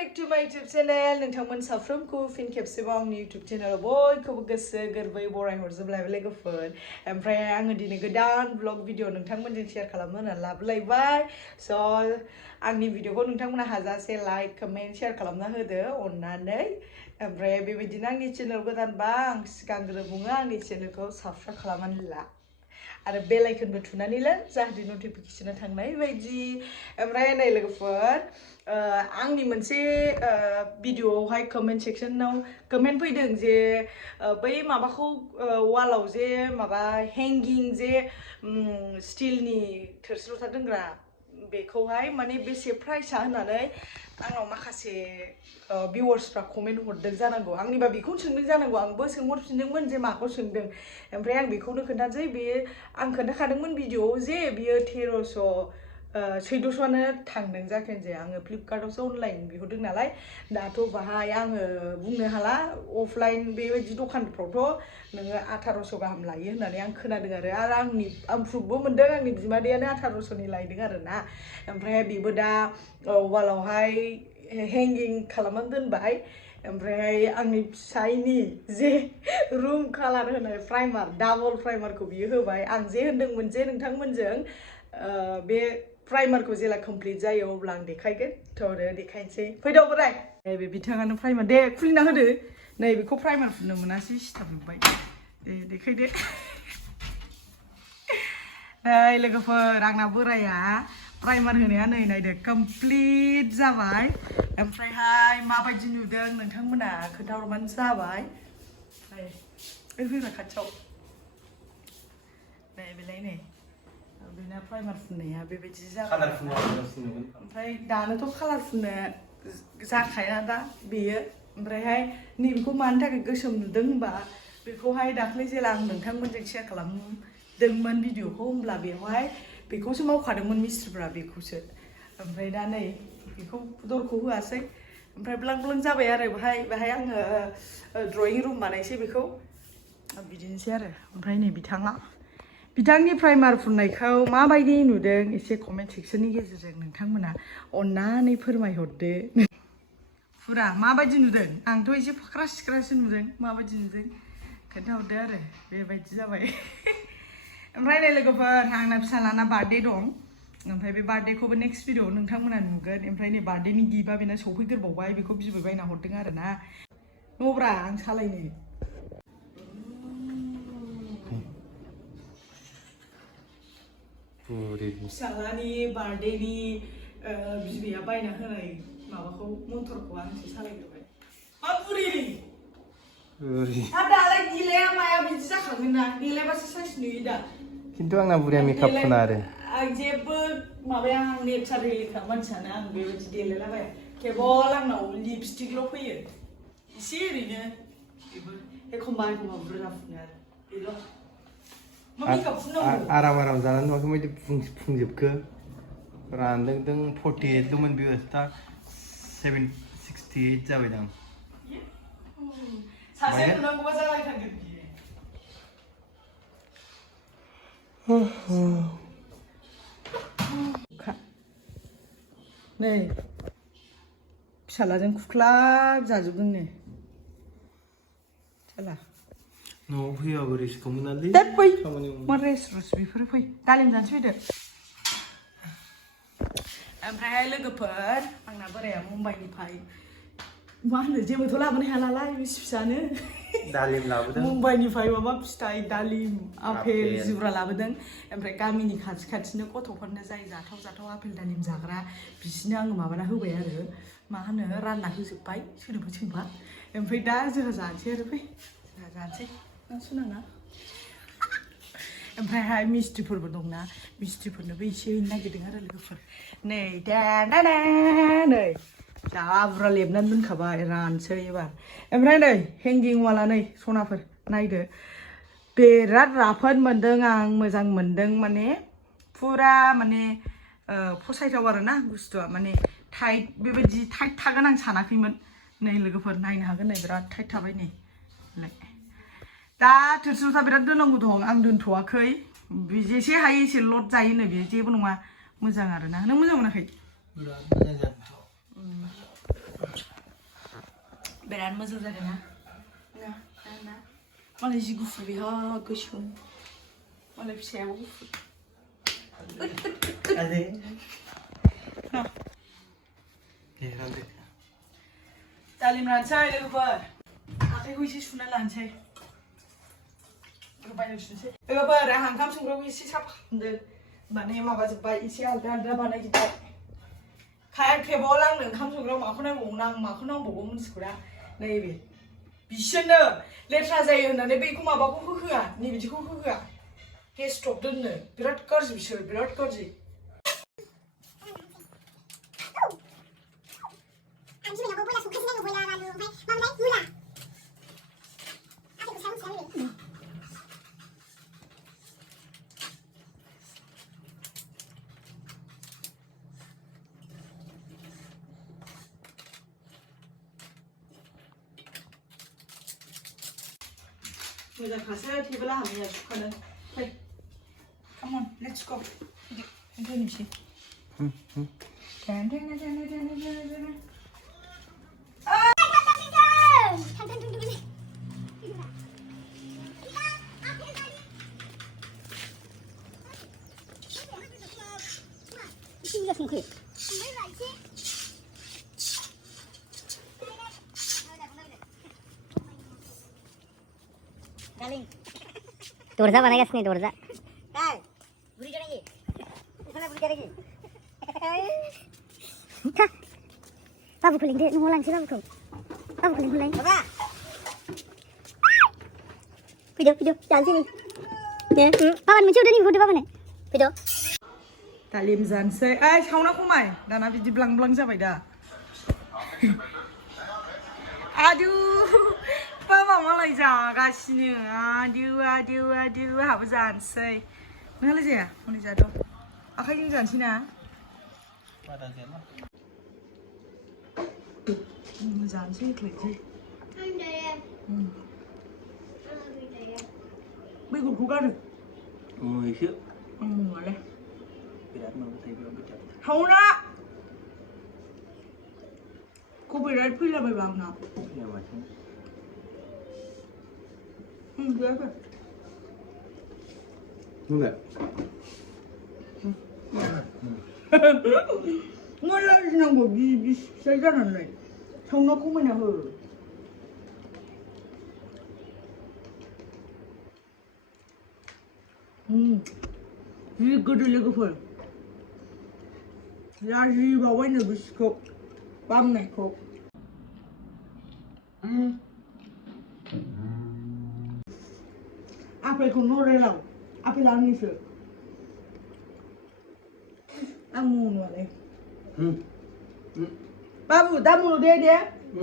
back to my YouTube channel. नोंथांमोन साफ्रोमखौ फिन खेबसेबाव आंनि YouTube channel बयखौबो गोसो गोरबै बरायहरजोबलायबाय लोगोफोर ओमफ्राय आङो दिनै गोदान vlog video नोंथांमोनजों share खालामनो होनना लाबोलायबाय so आंनि भिडिअखौ नोंथांमोना हाजासे लाइक कमेन्ट शेयार खालामना होदो अननानै ओमफ्राय बेबायदिनो आंनि चेनेल गोदानबा आं सिगांग्रो बुङो आंनि चेनेलखौ साबस्क्राइब खालामनानै ला आरो बेल आइकनबो थुनानै ला जाहाथे नटिफिकेशना थांनाय बायदि ओमफ्राय नै लोगोफोर आंनि मोनसे भिडिअआवहाय कमेन्ट सेक्शनाव कमेन्ट फैदों जे बै माबाखौ वालाव जे माबा हेंगिं जे स्टिलनि थोरसि लथा दोनग्रा बेखौहाय माने बेसे प्राइसआ होननानै आंनाव माखासे भिउअर्सफ्रा कमेन्ट हरदों जानांगौ आंनिबा बेखौनो सोंदों जानांगौ आंबो सोंहरफिनदोंमोन जे माखौ सोंदों ओमफ्राय आं बेखौनो खोन्थासै बे आं खोन्थाखादोंमोन भिडिअआव जे बियो 1400-1400आनो थांदों जायखिजाया आङो फ्लिपकार्टआवसो अनलाइन बिहरदों नालाय दाथ' बाहाय आङो बुंनो हाला अफलाइन बेबायदि दखानफ्रावथ' नोङो 1800 गाहाम लायो होननानै आं खोनादों आरो आं प्रुफबो मोनदों आंनि बिमादैयानो 1800नि लायदों आरोना ओमफ्राय बेबो दा वालावहाय हेंगिं खालामनानै दोनबाय ओमफ्राय आंनि फिसायनि जे रुम कालार होनाय प्राइमार डाबल प्राइमारखौ बियो होबाय आं जे होनदोंमोन जे नोंथांमोनजों बे प्राइमारखौ जेला कमप्लिट जायो अब्ला आं देखायगोन थ' देखायनोसै फैदो बोराय बे बिथाङानो प्राइमार दे खुलिना होदो नै बेखौ प्राइमार फुननो मोनासै सिथाबजोब्बाय दे देखायदो नै लोगोफोर आंना बोराया प्राइमार होनाया नै नायदो कमप्लिट जाबाय ओमफ्रायहाय माबायदि नुदों नोंथांमोना खोन्थाहरबानो जाबाय नै फैग्रा खाथियाव नै बेलाय नै बेना प्राइमार फुननाया बेबायदि जाबाय ओमफ्राय दानोथ' कालार फुननो जाखाया दा बेयो ओमफ्रायहाय नैबेखौ मानि थाखाय गोसोम नुदों होनबा बेखौहाय दाख्लै जेला आं नोंथांमोनजों शेयार खालामदोंमोन भिडिअखौ होमब्ला बेवहाय बेखौसो मावखादोंमोन मिस्ट्रिफ्रा बेखौसो ओमफ्राय दा नै बेखौ दरखौ होआसै ओमफ्राय ब्लां ब्लां जाबाय आरो बेहाय आङो ड्रयिं रुम बानायसै बेखौ बिदिनोसै आरो ओमफ्राय नै बिथांनि प्राइमार फुननायखौ माबायदि नुदों एसे कमेन्ट सेक्शननि गेजेरजों नोंथांमोना अननानै फोरमायहरदो फुरा माबायदि नुदों आंथ' एसे फाख्रा सिख्रासो नुदों माबायदि नुदों खोन्थाहरदो आरो बेबायदि जाबाय ओमफ्राय नै लोगोफोर आंना फिसालाना बार्थडे दं ओमफ्राय बे बार्थडेखौबो नेक्स्ट भिडिअआव नोंथांमोना नुगोन ओमफ्राय नै बार्थडेनि गिफ्टआ बेना सौफैग्रोबावबाय बेखौ बिबै बायना हरदों आरो ना न'ब्रा आं सालायनो फिसालानि बार्थडेनि बिबैया बायना होनाय माबाखौ मटरखौ आंसो सालायग्रोबाय मा बुरि दालाय देलाया माया बिदि जाखागोन ना देलायबासो साइस नुयो दा खिन्थु आंना बुरिया मेकआप फुना आरो आं जेबो माबाया आं नेचारेलिखा मानसियानो आं बेबायदि देलायलाबाया केबल आंनाव लिपस्टिकल' फैयो एसे ओरैनो बेबो एखमबा बुरजा फुनो आरो बेल' आराम जानानै नुवाखै बायदि फुंजोबखो रानदों 48 दंमोन भिउस दा 768 जाबाय दां सासे नुनांगौबा जालायथारगोन नै फिसालाजों खुख्लाब जाजोबदोंनो फिसाला न'आव फैया बोरै सिखावमोनालै फै मा रेस बेफोरो फै दालिम जानोसै फैदो ओमफ्रायहाय लोगोफोर आंना बोराया मुम्बाइनिफ्राय मा होनो जेबोथ' लाबोनो हाया नालाय बिसि फिसानो दालिम लाबोदों मुम्बाइनिफ्राय माबा फिथाइ दालिम आपेल जुब्रा लाबोदों ओमफ्राय गामिनि खाथिनो गथ'फोरनो जाय जाथाव आपेल दालिम जाग्रा बिसिनो आङो माबाना होबाय आरो मा होनो रानना होजोब्बाय सोरबा ओमफ्राय दा जोंहा जानोसै आरो फै जोंहा जानोसै सुनाङा ओमफ्रायहाय मिस्टिफोरबो दंना मिस्टिफोरनोबो एसे हैनो नागिरदों आरो लोगोफोर नै नै जा बुरजा लेबनानै दोनखाबाय रानसै एबार ओमफ्राय नै हेंगिं वाला नै सनाफोर नायदो बिराद राफोद मोनदों आं मोजां मोनदों माने फुरा माने फसायथाव आरोना बुस्थुआ माने टाइट बेबायदि टाइट थागोन आं सानाखैमोन नै लोगोफोर नायनो हागोन नै बिराद टाइट थाबाय नै दा थोरसि लथा बिराद दोननांगौ दं आं दोनथ'वाखै जेसे हायो एसे लड जायोनो बेयो जेबो नङा मोजां आरोना नों मोजां मोनाखै बिराद मोजां जागोन ना ना मालाय जि गुफुर बेहा गोसोम मालाय फिसायाबो गुफुर दालिम रानसै लोगोफोर आखाइखौ एसे सुना लानोसै लोगोफोर आं ओंखाम संग्राखौ एसे साफा खालामदों माने माबाजोब्बाय एसे आलदा आलदा बानायजोब्बाय खायाखैबाव आंनो ओंखाम संग्रायाव माखौ नांबावगौ आं माखौ नांबावगौ मिथिखौना नैबे बिसोरनो लेथ्रा जायो होननानै बैखौ माबाखौ होहोआ नैबिदिखौ होहोआ गेस स्टप दोननो बिराद गाज्रि बिसोर बिराद गाज्रि मोजां खासो टेबोला हामैया सुखानो फै come on let's go दोननोसै Dorza mana guys nih dorza. Kai, buri lagi. Mana buri lagi? Kak, babu kuling deh, ngulang sih babu kau. Babu kuling kuling. Apa? Video, jangan sini. Ya, paman mencuri udah nih video paman ya. Video. दालिम जानोसै सावना खमाय दाना बिदि ब्लां ब्लां जाबाय दा आदु बाबा मालाय जागासिनो आदु आहाबो जानोसै नोंहालाय जाया हनै जाद' आखाइजों जानोसै ना जानोसै एख्लायसै बेगरखौ गारो एसे नङालै बिराद मोनबाथाय बेयाव गोथाव Hwnna cô birat fैलाबायबा आंना गैया Enggak. Ngalah nanggo bisa जानानै सावना खमायना हो जि गोदै लोगोफोर जि बावबायनो बिसिखौ बामनायखौ आपेलखौ नरेलाव आपेला आंनिसो आं मुनुआलै बाबु दा मुनु दे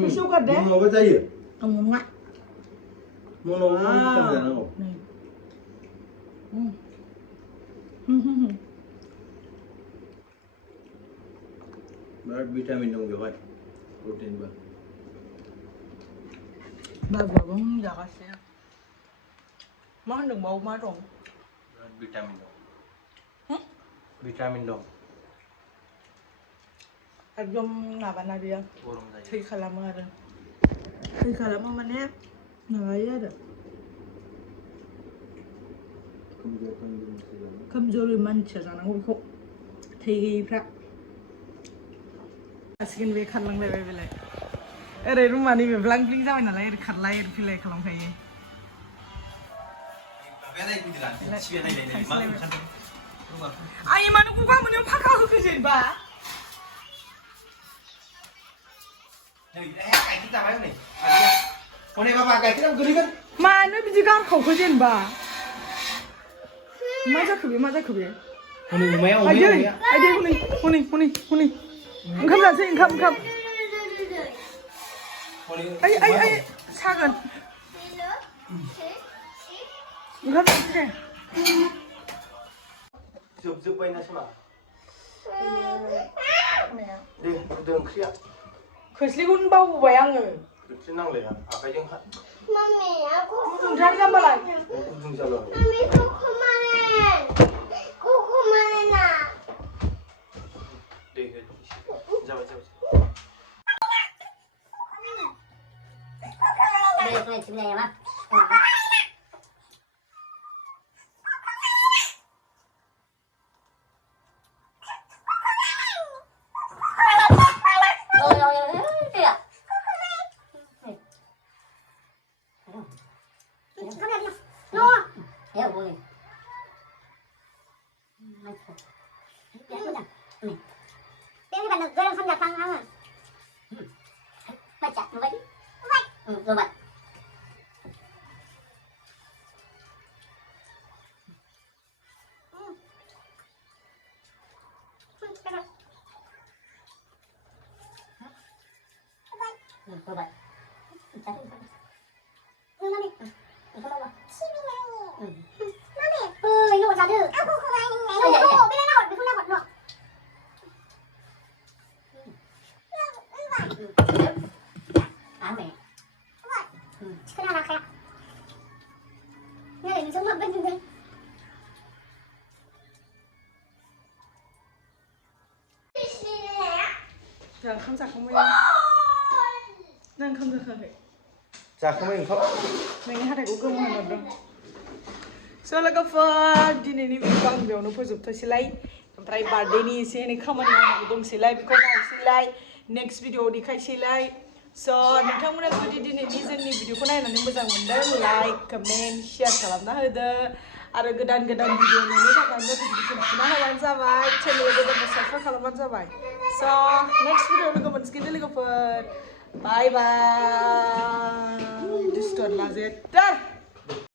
फैसायाव गार दे मुनुआबो जायो आं मुनुआ मुनुआबो मोजां जानांगौ बिराद भिटामिन दं बेवहाय प्रटिनबो बाबुआबो जागासिनो मा होनदोंबाव मा दं बिराद भिटामिन दं भिटामिन दं एकदम माबाना बियो गरम जायो थै खालामो आरो थै खालामो माने माबायो आरो खोमजोरि मानसिया जानांगौ बेखौ थै गैयिफ्रा जासिगोन बे खारलांलायबाय बेलाय ओरै रुमा नैबे ब्लां ब्लिं जाबाय नालाय ओरै खारलाय ओरै फैलाय खालामखायो आइ मानो गगा मोनायाव फाखा होखो जेनेबा मानो बिदि गारखावखो जेनेबा मा जाखो बे आइदै हनै ओंखाम जानोसै ओंखाम आइ सागोन ओंखाम जानोसै दे जोबजोब्बाय ना समा दे होदो ओंख्रिया खोस्लिखौनो बावबोबाय आङो खोस्लि नांलाया आखाइजों हा गुदुंथार जाम्बालाय गुदुं जाला दै हो जाबाय Giờ không giặt không bây nên không được khởi जाखांबाय ओंखाम नोंनि हाथाइखौ गोमो होनहरदों स' लोगोफोर दिनैनि भिडिअ'खौ आं बेयावनो फोजोबथ'सैलाय ओमफ्राय बार्थडेनि एसे एनै खामानि मावनांगौ दंसैलाय बेखौ मावसैलाय नेक्स्ट भिडिअ'आव देखायसैलाय स' नोंथांमोना जुदि दिनैनि जोंनि भिडिअ'खौ नायनानै मोजां मोनदों लाइक कमेन्ट शेयार खालामना होदो आरो गोदान गोदान भिडिअ' नुनो थाखाय नटिफिकेसन थुना होबानो जाबाय चेनेल गोदानखौ साबस्क्राइब खालामबानो जाबाय स' नेक्स्ट भिडिअ'आव लोगो मोनसिगोन लोगोफोर बाय बाय दुस्थ'आनो लाजेथार